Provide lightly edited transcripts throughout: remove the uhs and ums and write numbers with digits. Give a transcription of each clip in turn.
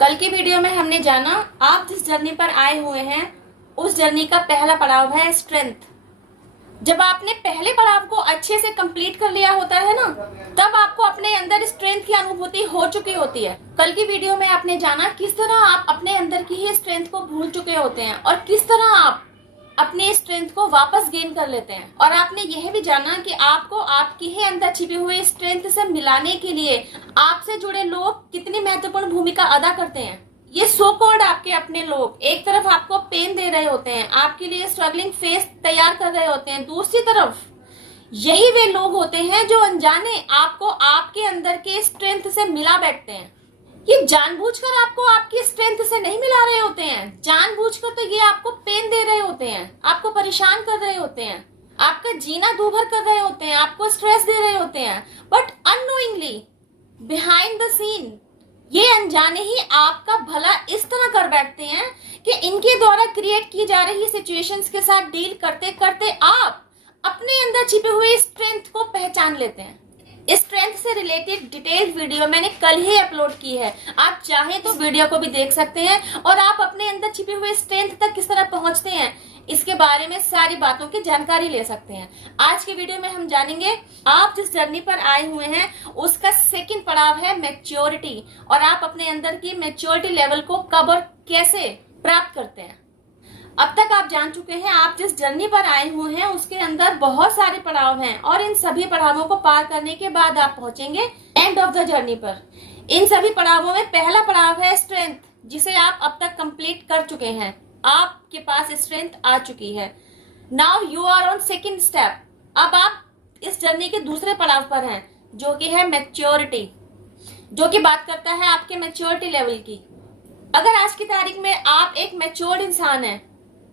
कल की वीडियो में हमने जाना आप जिस जर्नी पर आए हुए हैं उस जर्नी का पहला पड़ाव है स्ट्रेंथ। जब आपने पहले पड़ाव को अच्छे से कंप्लीट कर लिया होता है ना, तब आपको अपने अंदर स्ट्रेंथ की अनुभूति हो चुकी होती है। कल की वीडियो में आपने जाना किस तरह आप अपने अंदर की ही स्ट्रेंथ को भूल चुके होते हैं और किस तरह आप अपने स्ट्रेंथ को वापस गेन कर लेते हैं। और आपने यह भी जाना कि आपको आपकी ही अंदर छिपी हुई स्ट्रेंथ से मिलाने के लिए आपसे जुड़े लोग कितनी महत्वपूर्ण भूमिका अदा करते हैं। ये सो कॉल्ड आपके अपने लोग एक तरफ आपको पेन दे रहे होते हैं, आपके लिए स्ट्रगलिंग फेस तैयार कर रहे होते हैं, दूसरी तरफ यही वे लोग होते हैं जो अनजाने आपको आपके अंदर के स्ट्रेंथ से मिला बैठते हैं। ये जानबूझकर आपको आपकी स्ट्रेंथ से नहीं मिला रहे होते हैं, जानबूझकर तो ये आपको पेन दे रहे होते हैं, आपको परेशान कर रहे होते हैं, आपका जीना दूभर कर रहे होते हैं, आपको स्ट्रेस दे रहे होते हैं। But unknowingly behind the scene ये अनजाने ही आपका भला इस तरह कर बैठते हैं कि इनके द्वारा क्रिएट की जा रही सिचुएशंस के साथ डील करते करते आप अपने अंदर छिपे हुए स्ट्रेंथ को पहचान लेते हैं। स्ट्रेंथ से रिलेटेड डिटेल्ड वीडियो मैंने कल ही अपलोड की है, आप चाहें तो वीडियो को भी देख सकते हैं और आप अपने अंदर छिपे हुए स्ट्रेंथ तक किस तरह पहुंचते हैं इसके बारे में सारी बातों की जानकारी ले सकते हैं। आज के वीडियो में हम जानेंगे आप जिस जर्नी पर आए हुए हैं उसका सेकंड पड़ाव है मैच्योरिटी, और आप अपने अंदर की मैच्योरिटी लेवल को कब और कैसे प्राप्त करते हैं। अब तक आप जान चुके हैं आप जिस जर्नी पर आए हुए हैं उसके अंदर बहुत सारे पड़ाव हैं और इन सभी पड़ावों को पार करने के बाद आप पहुंचेंगे एंड ऑफ द जर्नी पर। इन सभी पड़ावों में पहला पड़ाव है स्ट्रेंथ, जिसे आप अब तक कंप्लीट कर चुके हैं, आपके पास स्ट्रेंथ आ चुकी है। Now you are on second step. अब आप इस जर्नी के दूसरे पड़ाव पर हैं जो कि है मैच्योरिटी, जो कि बात करता है आपके मैच्योरिटी लेवल की। अगर आज की तारीख में आप एक मैच्योर्ड इंसान हैं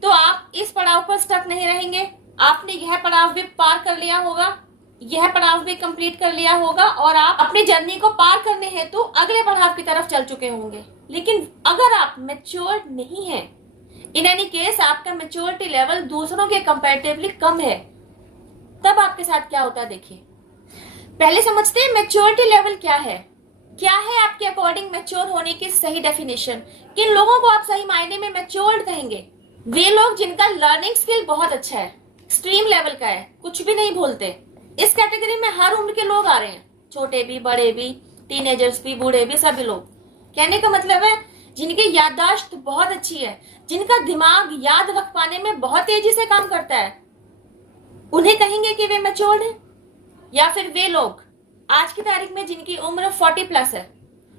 तो आप इस पड़ाव पर स्टक नहीं रहेंगे। आपने यह पड़ाव भी पार कर लिया होगा, यह पड़ाव भी कंप्लीट कर लिया होगा और आप अपनी जर्नी को पार करने हेतु अगले पड़ाव की तरफ चल चुके होंगे। लेकिन अगर आप मैच्योर्ड नहीं हैं, इन एनी केस आपका मैच्योरिटी लेवल दूसरों के कंपैरेटिवली कम है, तब आपके साथ क्या होता है देखिए। पहले समझते हैं मैच्योरिटी लेवल क्या है। क्या है आपके अकॉर्डिंग मैच्योर होने की सही डेफिनेशन? किन लोगों को आप सही मायने में मैच्योर्ड कहेंगे? वे लोग जिनका लर्निंग स्किल बहुत अच्छा है, एक्सट्रीम लेवल का है, कुछ भी नहीं भूलते। इस कैटेगरी में हर उम्र के लोग आ रहे हैं, छोटे भी, बड़े भी, टीनेजर्स भी, बूढ़े भी, सभी लोग। कहने का मतलब है जिनकी याददाश्त बहुत अच्छी है, जिनका दिमाग याद रख पाने में बहुत तेजी से काम करता है, उन्हें कहेंगे कि वे मैच्योर्ड हैं। या फिर वे लोग आज की तारीख में जिनकी उम्र 40+ है,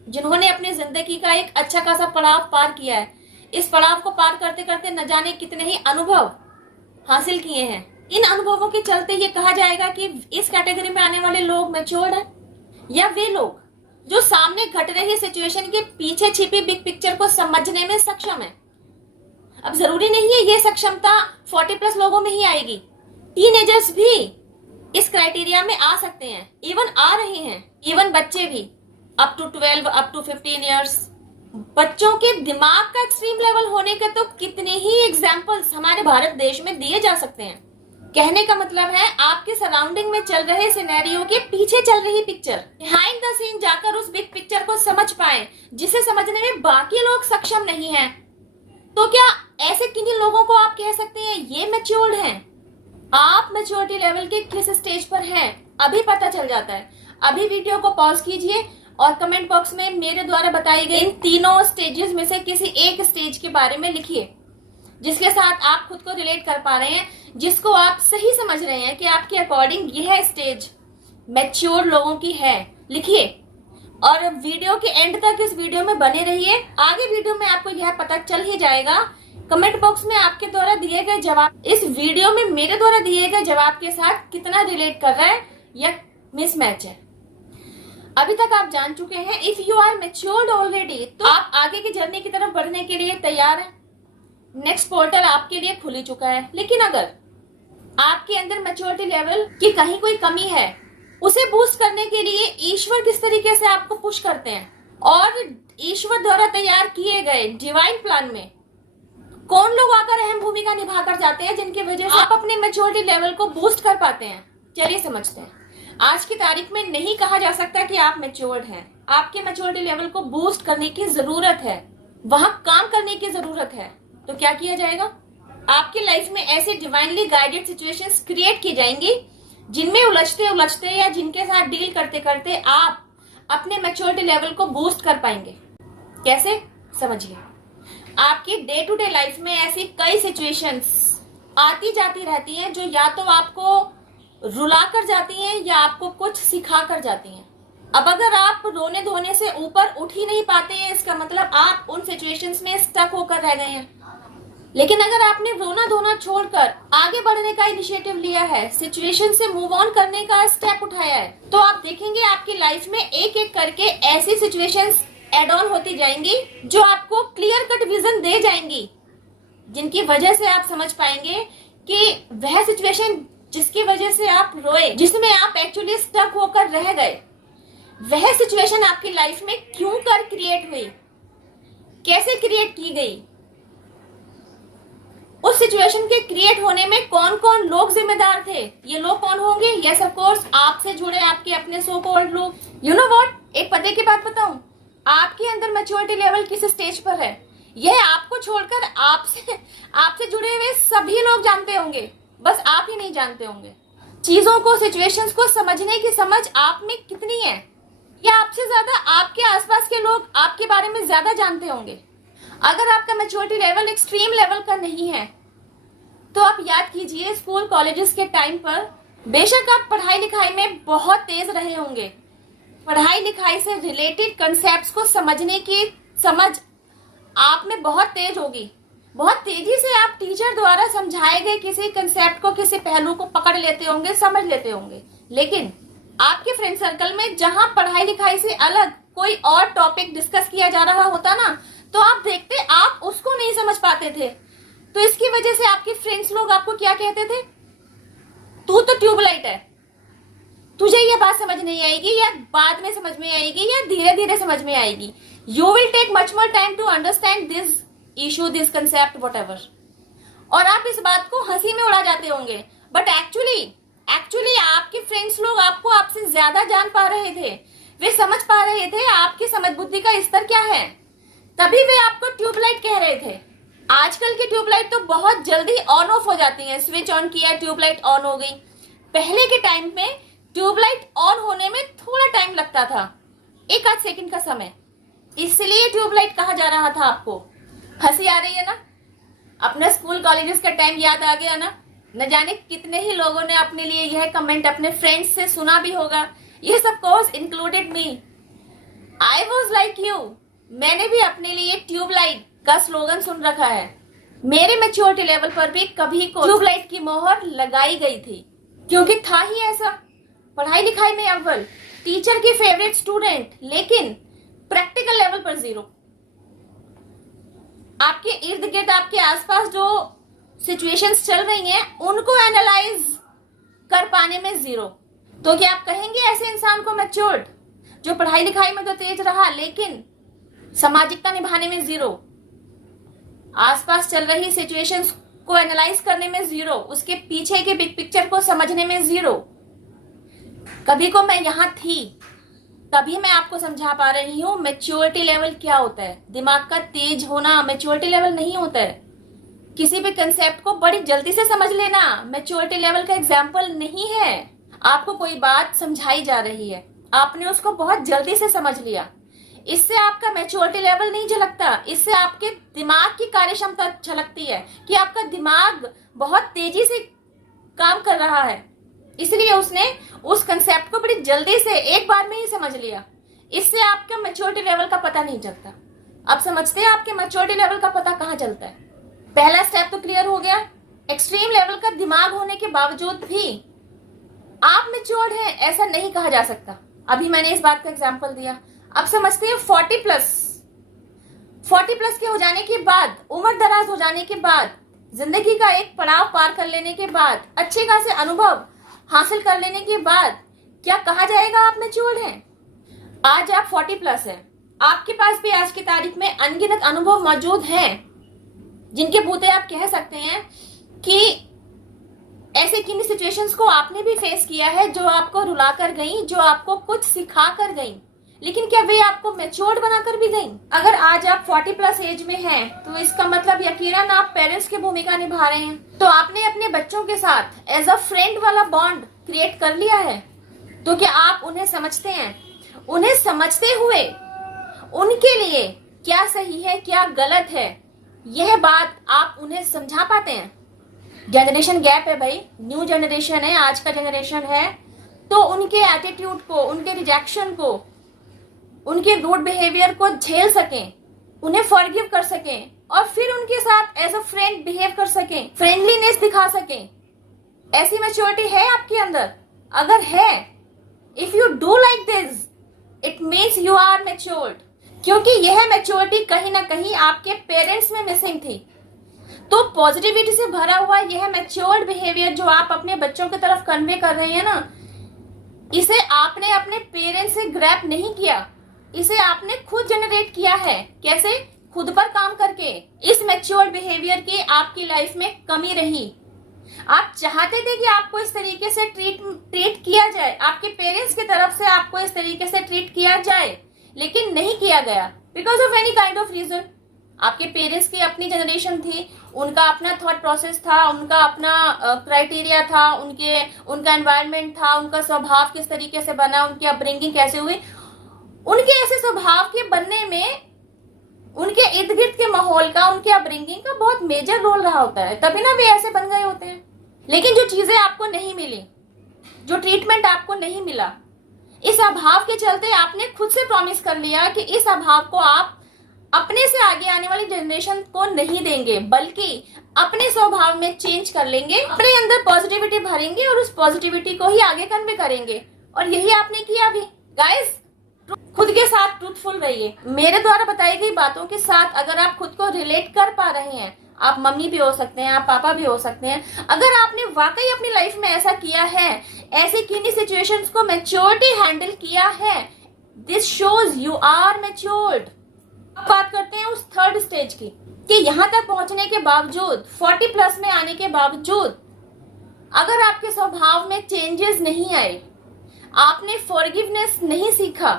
जिन्होंने अपनी जिंदगी का एक अच्छा खासा पड़ाव पार किया है, इस पड़ाव को पार करते करते न जाने कितने ही अनुभव हासिल किए हैं। इन अनुभवों के चलते ये कहा जाएगा कि इस कैटेगरी में आने वाले लोग मैच्योर्ड हैं। या वे लोग जो सामने घट रही सिचुएशन के पीछे छिपी बिग पिक्चर को समझने में सक्षम है। अब जरूरी नहीं है ये सक्षमता 40+ लोगों में ही आएगी, टीनेजर्स भी इस क्राइटेरिया में आ सकते हैं, इवन आ रहे हैं, इवन बच्चे भी up to 12 up to 15 years. बच्चों के दिमाग का एक्सट्रीम लेवल होने के तो कितने ही एग्जाम्पल्स हमारे भारत देश में दिए जा सकते हैं। कहने का मतलब है आपके सराउंडिंग में चल रहे सिनेरियो के पीछे चल रही पिक्चर, बिहाइंड द सीन जाकर उस बिग पिक्चर को समझ पाए जिसे समझने में बाकी लोग सक्षम नहीं हैं। तो क्या ऐसे किन्हीं लोगों को आप कह सकते हैं ये मैच्योर्ड हैं? आप मैच्योरिटी लेवल के किस स्टेज पर हैं अभी पता चल जाता है। अभी वीडियो को पॉज कीजिए और कमेंट बॉक्स में मेरे द्वारा बताई गई इन तीनों स्टेजेस में से किसी एक स्टेज के बारे में लिखिए जिसके साथ आप खुद को रिलेट कर पा रहे हैं, जिसको आप सही समझ रहे हैं कि आपके अकॉर्डिंग यह स्टेज मैच्योर लोगों की है। लिखिए और वीडियो के एंड तक इस वीडियो में बने रहिए। आगे वीडियो में आपको यह पता चल ही जाएगा कमेंट बॉक्स में आपके द्वारा दिए गए जवाब इस वीडियो में मेरे द्वारा दिए गए जवाब के साथ कितना रिलेट कर रहा है या मिसमैच है। अभी तक आप जान चुके हैं if you are matured already, तो आप आगे की जर्नी की तरफ बढ़ने के लिए तैयार हैं। नेक्स्ट पोर्टल आपके लिए खुल ही चुका है। लेकिन अगर आपके अंदर मैच्योरिटी लेवल की कहीं कोई कमी है, उसे बूस्ट करने के लिए ईश्वर किस तरीके से आपको पुश करते हैं और ईश्वर द्वारा तैयार किए गए डिवाइन प्लान में कौन लोग आकर अहम भूमिका निभा कर जाते हैं जिनकी वजह से आप अपने मैच्योरिटी लेवल को बूस्ट कर पाते हैं, चलिए समझते हैं। आज की तारीख में नहीं कहा जा सकता कि आप मैच्योर्ड हैं। आपके मैच्योरिटी लेवल को बूस्ट करने की जरूरत है, वहां काम करने की जरूरत है। तो क्या किया जाएगा? आपकी लाइफ में ऐसे डिवाइनली गाइडेड सिचुएशंस क्रिएट की जाएंगी जिनमें उलझते उलझते या जिनके साथ डील करते करते आप अपने मैच्योरिटी लेवल को बूस्ट कर पाएंगे। कैसे? समझिए। आपकी डे टू डे लाइफ में ऐसी कई सिचुएशंस आती जाती रहती हैं जो या तो आपको रुला कर जाती हैं या आपको कुछ सिखा कर जाती हैं। अब अगर आप रोने धोने से ऊपर उठ ही नहीं पाते हैं, इसका मतलब आप उन सिचुएशंस में स्टक होकर रह गए हैं। लेकिन अगर आपने रोना धोना छोड़कर आगे बढ़ने का इनिशिएटिव लिया है, सिचुएशन से मूव ऑन करने का स्टेप उठाया है, तो आप देखेंगे आपकी लाइफ में एक एक करके ऐसी सिचुएशंस एड ऑन होती जाएंगी जो आपको क्लियर कट विजन दे जाएंगी, जिनकी वजह से आप समझ पाएंगे कि वह सिचुएशन जिसकी वजह से आप रोए, जिसमें आप एक्चुअली स्टक होकर रह गए, वह सिचुएशन आपकी लाइफ में क्यों कर क्रिएट हुई, कैसे क्रिएट की गई, उस सिचुएशन के क्रिएट होने में कौन कौन लोग जिम्मेदार थे। ये लोग कौन होंगे? यस ऑफ कोर्स आपसे जुड़े आपके अपने सो कॉल्ड लोग। यू नो व्हाट, एक पते की बात बताऊं, आपके अंदर मैच्योरिटी लेवल किस स्टेज पर है यह आपको छोड़कर आपसे जुड़े हुए सभी लोग जानते होंगे, बस आप ही नहीं जानते होंगे। चीजों को, सिचुएशंस को समझने की समझ आप में कितनी है, या आपसे ज्यादा आपके आसपास के लोग आपके बारे में ज्यादा जानते होंगे। अगर आपका मैच्योरिटी लेवल एक्सट्रीम लेवल का नहीं है तो आप याद कीजिए, स्कूल कॉलेजेस के टाइम पर बेशक आप पढ़ाई लिखाई में बहुत तेज रहे होंगे, पढ़ाई लिखाई से रिलेटेड कंसेप्ट्स को समझने की समझ आप में बहुत तेज होगी, बहुत तेजी से आप टीचर द्वारा समझाए गए किसी कंसेप्ट को, किसी पहलू को पकड़ लेते होंगे, समझ लेते होंगे। लेकिन आपके फ्रेंड सर्कल में जहां पढ़ाई लिखाई से अलग कोई और टॉपिक डिस्कस किया जा रहा होता ना, तो आप देखते आप उसको नहीं समझ पाते थे। तो इसकी वजह से आपके फ्रेंड्स लोग आपको क्या कहते थे? तू तो ट्यूबलाइट है, तुझे ये बात समझ नहीं आएगी, या बाद में समझ में आएगी, या धीरे धीरे समझ में आएगी। You will take much more time to understand this issue, this concept, whatever. और आप इस बात को हंसी में उड़ा जाते होंगे, बट एक्चुअली आपके फ्रेंड्स लोग आपको आपसे ज्यादा जान पा रहे थे, वे समझ पा रहे थे आपकी समझ बुद्धि का स्तर क्या है, तभी वे आपको ट्यूबलाइट कह रहे थे। आजकल की ट्यूबलाइट तो बहुत जल्दी ऑन ऑफ हो जाती है, स्विच ऑन किया ट्यूबलाइट ऑन हो गई। पहले के टाइम में ट्यूबलाइट ऑन होने में थोड़ा टाइम लगता था, एक आध सेकंड का समय, इसलिए ट्यूबलाइट कहा जा रहा था। आपको हंसी आ रही है ना? अपने स्कूल कॉलेजेस का टाइम याद आ गया ना? न जाने कितने ही लोगों ने अपने लिए यह कमेंट अपने फ्रेंड्स से सुना भी होगा, ये सब course included me. I was like you, मैंने भी अपने लिए ट्यूबलाइट का स्लोगन सुन रखा है। मेरे मैच्योरिटी लेवल पर भी कभी को ट्यूबलाइट की मोहर लगाई गई थी, क्योंकि था ही ऐसा। पढ़ाई लिखाई में अव्वल, टीचर की फेवरेट स्टूडेंट, लेकिन प्रैक्टिकल लेवल पर जीरो। आपके इर्द गिर्द, आपके आसपास जो सिचुएशंस चल रही हैं, उनको एनालाइज कर पाने में जीरो। तो क्या आप कहेंगे ऐसे इंसान को मैच्योर्ड, जो पढ़ाई लिखाई में तो तेज रहा लेकिन सामाजिकता निभाने में जीरो, आसपास चल रही सिचुएशंस को एनालाइज करने में जीरो, उसके पीछे के बिग पिक्चर को समझने में जीरो। कभी को मैं यहां थी, तभी मैं आपको समझा पा रही हूं मैच्योरिटी लेवल क्या होता है। दिमाग का तेज होना मैच्योरिटी लेवल नहीं होता है। किसी भी कंसेप्ट को बड़ी जल्दी से समझ लेना मैच्योरिटी लेवल का एग्जाम्पल नहीं है। आपको कोई बात समझाई जा रही है, आपने उसको बहुत जल्दी से समझ लिया, इससे आपका मैच्योरिटी लेवल नहीं झलकता, इससे आपके दिमाग की कार्य क्षमता झलकती है कि आपका दिमाग बहुत तेजी से काम कर रहा है, इसलिए उसने उस कंसेप्ट को बड़ी जल्दी से एक बार में ही समझ लिया। इससे आपका मैच्योरिटी लेवल का पता नहीं चलता। अब समझते हैं आपके मैच्योरिटी लेवल का पता कहाँ चलता है। पहला स्टेप तो क्लियर हो गया। एक्सट्रीम लेवल का दिमाग होने के बावजूद भी आप मैच्योर्ड हैं ऐसा नहीं कहा जा सकता। अभी मैंने इस बात का एग्जांपल दिया। अब समझते हैं 40 प्लस के हो जाने के बाद, उम्र दराज हो जाने के बाद, जिंदगी का एक पड़ाव पार कर लेने के बाद, अच्छे खासे अनुभव हासिल कर लेने के बाद क्या कहा जाएगा आप मैच्योर्ड हैं? आज आप 40 प्लस हैं, आपके पास भी आज की तारीख में अनगिनत अनुभव मौजूद हैं जिनके बूते आप कह सकते हैं कि ऐसे किन्हीं सिचुएशंस को आपने भी फेस किया है जो आपको रुला कर गई, जो आपको कुछ सिखा कर गई, लेकिन क्या वे आपको मैच्योर्ड बनाकर भी गई? अगर आज आप 40 प्लस एज में हैं, तो इसका मतलब यकीनन आप पेरेंट्स की भूमिका निभा रहे हैं। तो आपने अपने बच्चों के साथ एज अ फ्रेंड वाला बॉन्ड क्रिएट कर लिया है। तो क्या आप उन्हें समझते हैं? उन्हें समझते हुए उनके लिए क्या सही है, क्या गलत है, यह बात आप उन्हें समझा पाते हैं? जनरेशन गैप है भाई, न्यू जनरेशन है, आज का जनरेशन है, तो उनके एटीट्यूड को, उनके रिजेक्शन को, उनके रूड बिहेवियर को झेल सकें, उन्हें फॉरगिव कर सकें और फिर उनके साथ एज अ फ्रेंड बिहेव कर सकें, फ्रेंडलीनेस दिखा सकें। ऐसी मैच्योरिटी है आपके अंदर? अगर है, if you do like this, it means you are matured. क्योंकि यह मैच्योरिटी कहीं ना कहीं आपके पेरेंट्स में मिसिंग थी। तो पॉजिटिविटी से भरा हुआ यह मैच्योर्ड बिहेवियर जो आप अपने बच्चों की तरफ कन्वे कर रहे हैं ना, इसे आपने अपने पेरेंट्स से ग्रैब नहीं किया, इसे आपने खुद जनरेट किया है। कैसे? खुद पर काम करके। इस मैच्योर्ड बिहेवियर की आपकी लाइफ में कमी रही। आप चाहते थे कि आपको इस तरीके से ट्रीट किया जाए, आपके पेरेंट्स की तरफ से आपको इस तरीके से ट्रीट किया जाए, लेकिन नहीं किया गया because of any kind of reason. आपके पेरेंट्स की अपनी जनरेशन थी, उनका अपना थॉट प्रोसेस था, उनका अपना क्राइटेरिया था, उनका एनवायरनमेंट था, उनका स्वभाव किस तरीके से बना, उनकी अपब्रिंगिंग कैसे हुई। उनके ऐसे स्वभाव के बनने में उनके इर्द गिर्द के माहौल का, उनके अपब्रिंगिंग का बहुत मेजर रोल रहा होता है, तभी ना वे ऐसे बन गए होते हैं। लेकिन जो चीजें आपको नहीं मिली, जो ट्रीटमेंट आपको नहीं मिला, इस अभाव के चलते आपने खुद से प्रॉमिस कर लिया कि इस अभाव को आप अपने से आगे आने वाली जनरेशन को नहीं देंगे, बल्कि अपने स्वभाव में चेंज कर लेंगे, अपने अंदर पॉजिटिविटी भरेंगे और उस पॉजिटिविटी को ही आगे कन्वे करेंगे। और यही आपने किया भी। गाइस, खुद के साथ ट्रूथफुल रहिए। मेरे द्वारा बताई गई बातों के साथ अगर आप खुद को रिलेट कर पा रहे हैं, आप मम्मी भी हो सकते हैं, आप पापा भी हो सकते हैं, अगर आपने वाकई अपनी लाइफ में ऐसा किया है, ऐसे किन्हीं सिचुएशंस को मैच्योरिटी हैंडल किया है, this shows you are matured. अब बात करते हैं उस थर्ड स्टेज की, कि यहां तक पहुंचने के बावजूद, 40 प्लस में आने के बावजूद, अगर आपके स्वभाव में चेंजेस नहीं आए, आपने फॉरगिवनेस नहीं सीखा,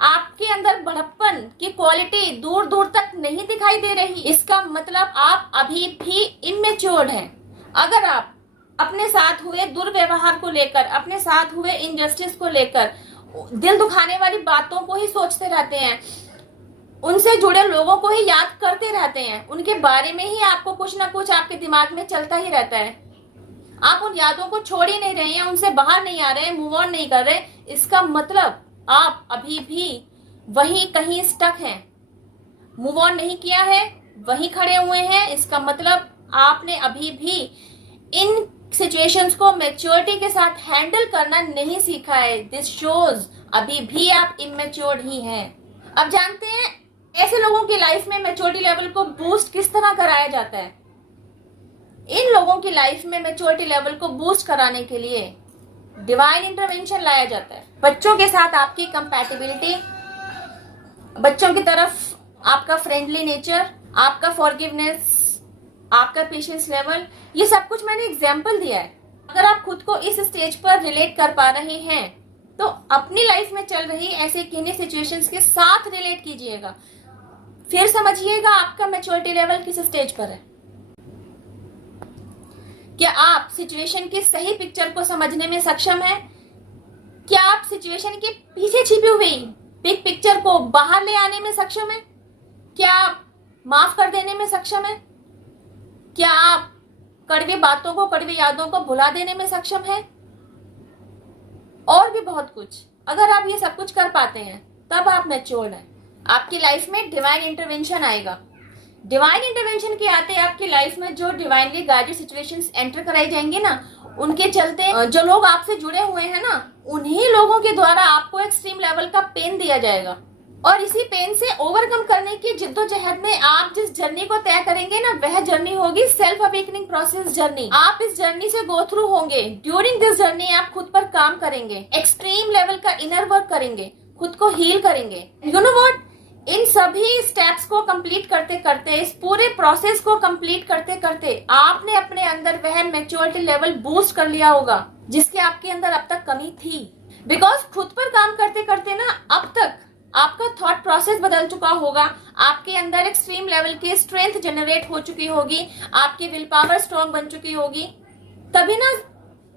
आपके अंदर बड़प्पन की क्वालिटी दूर दूर तक नहीं दिखाई दे रही, इसका मतलब आप अभी भी इमेच्योर्ड हैं। अगर आप अपने साथ हुए दुर्व्यवहार को लेकर, अपने साथ हुए इनजस्टिस को लेकर, दिल दुखाने वाली बातों को ही सोचते रहते हैं, उनसे जुड़े लोगों को ही याद करते रहते हैं, उनके बारे में ही आपको कुछ ना कुछ आपके दिमाग में चलता ही रहता है, आप उन यादों को छोड़ ही नहीं रहे हैं, उनसे बाहर नहीं आ रहे, मूव ऑन नहीं कर रहे, इसका मतलब आप अभी भी वहीं कहीं स्टक हैं, मूव ऑन नहीं किया है, वहीं खड़े हुए हैं। इसका मतलब आपने अभी भी इन सिचुएशंस को मैच्योरिटी के साथ हैंडल करना नहीं सीखा है। दिस शोज अभी भी आप इमेच्योर्ड ही हैं। अब जानते हैं ऐसे लोगों की लाइफ में मैच्योरिटी लेवल को बूस्ट किस तरह कराया जाता है। इन लोगों की लाइफ में मैच्योरिटी लेवल को बूस्ट कराने के लिए डिवाइन इंटरवेंशन लाया जाता है। बच्चों के साथ आपकी कंपैटिबिलिटी, बच्चों की तरफ आपका फ्रेंडली नेचर, आपका फॉरगिवनेस, आपका पेशेंस लेवल, ये सब कुछ मैंने एग्जाम्पल दिया है। अगर आप खुद को इस स्टेज पर रिलेट कर पा रहे हैं, तो अपनी लाइफ में चल रही ऐसे किन्हीं सिचुएशंस के साथ रिलेट कीजिएगा, फिर समझिएगा आपका मैच्योरिटी लेवल किस स्टेज पर है। क्या आप सिचुएशन की सही पिक्चर को समझने में सक्षम हैं? क्या आप सिचुएशन के पीछे छिपी हुई बिग पिक्चर को बाहर ले आने में सक्षम हैं? क्या आप माफ कर देने में सक्षम हैं? क्या आप कड़वी बातों को, कड़वी यादों को भुला देने में सक्षम हैं? और भी बहुत कुछ। अगर आप ये सब कुछ कर पाते हैं, तब आप मैच्योर्ड हैं। आपकी लाइफ में डिवाइन इंटरवेंशन आएगा। डिवाइन इंटरवेंशन के आते आपकी लाइफ में जो डिवाइनली गाइडेड सिचुएशंस एंटर कराई जाएंगे ना, उनके चलते जो लोग आपसे जुड़े हुए हैं ना, उन्हीं लोगों के द्वारा आपको एक्सट्रीम लेवल का पेन दिया जाएगा। और इसी पेन से ओवरकम करने की जिद्दोजहद में आप जिस जर्नी को तय करेंगे ना, वह जर्नी होगी सेल्फ अवेकनिंग प्रोसेस जर्नी। आप इस जर्नी से गो थ्रू होंगे। ड्यूरिंग दिस जर्नी आप खुद पर काम करेंगे, एक्सट्रीम लेवल का इनर वर्क करेंगे, खुद को हील करेंगे। यू नो व्हाट, इन सभी स्टेप्स को कंप्लीट करते करते, इस पूरे प्रोसेस को कंप्लीट करते करते आपने अपने अंदर वह मैच्योरिटी लेवल बूस्ट कर लिया होगा जिसके आपके अंदर अब तक कमी थी। बिकॉज खुद पर काम करते करते ना अब तक आपका थॉट प्रोसेस बदल चुका होगा, आपके अंदर एक्सट्रीम लेवल की स्ट्रेंथ जनरेट हो चुकी होगी, आपकी विल पावर स्ट्रॉन्ग बन चुकी होगी, तभी ना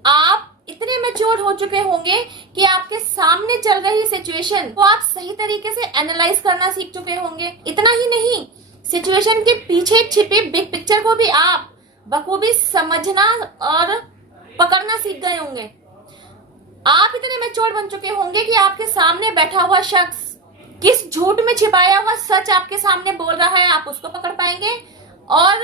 आप इतने मैच्योर हो चुके होंगे कि आपके सामने चल रही सिचुएशन को आप सही तरीके से एनालाइज करना सीख चुके होंगे। इतना ही नहीं, सिचुएशन के पीछे छिपे बिग पिक्चर को भी आप बखूबी समझना और पकड़ना सीख गए होंगे। आप इतने मैच्योर बन चुके होंगे कि आपके सामने बैठा हुआ शख्स किस झूठ में छिपाया हुआ सच आपके सामने बोल रहा है आप उसको पकड़ पाएंगे, और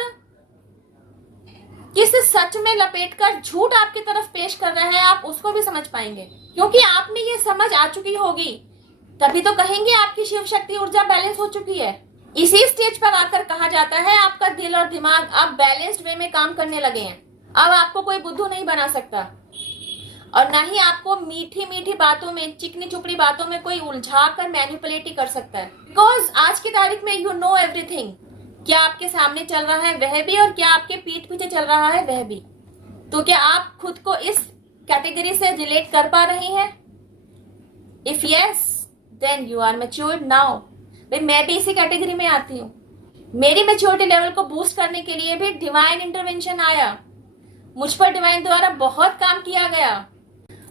किस सच में लपेटकर झूठ आपकी तरफ पेश कर रहा है आप उसको भी समझ पाएंगे। क्योंकि आप में ये समझ आ चुकी होगी, तभी तो कहेंगे आपकी शिव शक्ति ऊर्जा बैलेंस हो चुकी है। इसी स्टेज पर आकर कहा जाता है आपका दिल और दिमाग अब बैलेंस्ड वे में काम करने लगे हैं। अब आपको कोई बुद्धू नहीं बना सकता और ना ही आपको मीठी मीठी बातों में, चिकनी चुपड़ी बातों में कोई उलझा कर मैनिपुलेट ही कर सकता है। बिकॉज आज की तारीख में यू नो एवरीथिंग। क्या आपके सामने चल रहा है वह भी, और क्या आपके पीठ पीछे चल रहा है वह भी। तो क्या आप खुद को इस कैटेगरी से रिलेट कर पा रही हैं? If yes then you are matured now. भाई मैं भी इसी कैटेगरी में आती हूँ। मेरी मैच्योरिटी लेवल को बूस्ट करने के लिए भी डिवाइन इंटरवेंशन आया। मुझ पर डिवाइन द्वारा बहुत काम किया गया,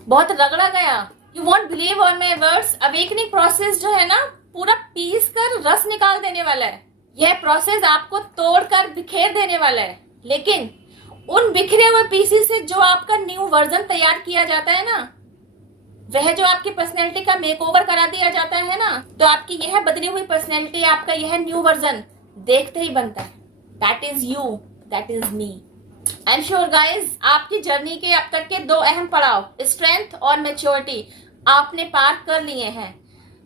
बहुत रगड़ा गया। You won't believe on my words. Awakening process जो है ना, पूरा पीस कर रस निकाल देने वाला है। यह प्रोसेस आपको तोड़कर बिखेर देने वाला है, लेकिन उन बिखरे हुए पीसेस से जो आपका न्यू वर्जन तैयार किया जाता है ना, वह जो आपकी पर्सनैलिटी का मेकओवर करा दिया जाता है ना, तो आपकी यह बदली हुई पर्सनैलिटी, आपका यह न्यू वर्जन देखते ही बनता है। That is you, that is me. I am sure guys, आपकी जर्नी के अब तक के दो अहम पड़ाव, स्ट्रेंथ और मैच्योरिटी, आपने पार कर लिए हैं।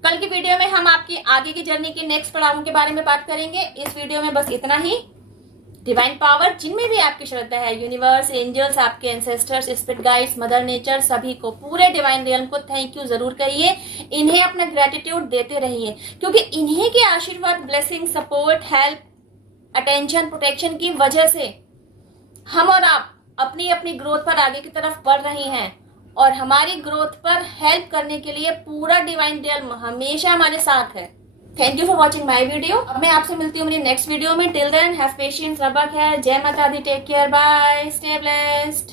कल की वीडियो में हम आपकी आगे की जर्नी के नेक्स्ट पड़ावों के बारे में बात करेंगे। इस वीडियो में बस इतना ही। डिवाइन पावर, जिनमें भी आपकी श्रद्धा है, यूनिवर्स, एंजल्स, आपके ancestors, spirit guides, mother nature, सभी को, पूरे डिवाइन रियल्म को थैंक यू जरूर कहिए। इन्हें अपना ग्रेटिट्यूड देते रहिए, क्योंकि इन्हीं के आशीर्वाद, blessing, support, help, attention, protection की वजह से हम और आप अपनी अपनी ग्रोथ पर आगे की तरफ बढ़ रही हैं, और हमारी ग्रोथ पर हेल्प करने के लिए पूरा डिवाइन रियल्म हमेशा हमारे साथ है। Thank you for watching my video. अब मैं आपसे मिलती हूँ मेरी नेक्स्ट वीडियो में। टिल देन हैव पेशेंस, रब केयर, जय माता दी, take care, bye, stay blessed.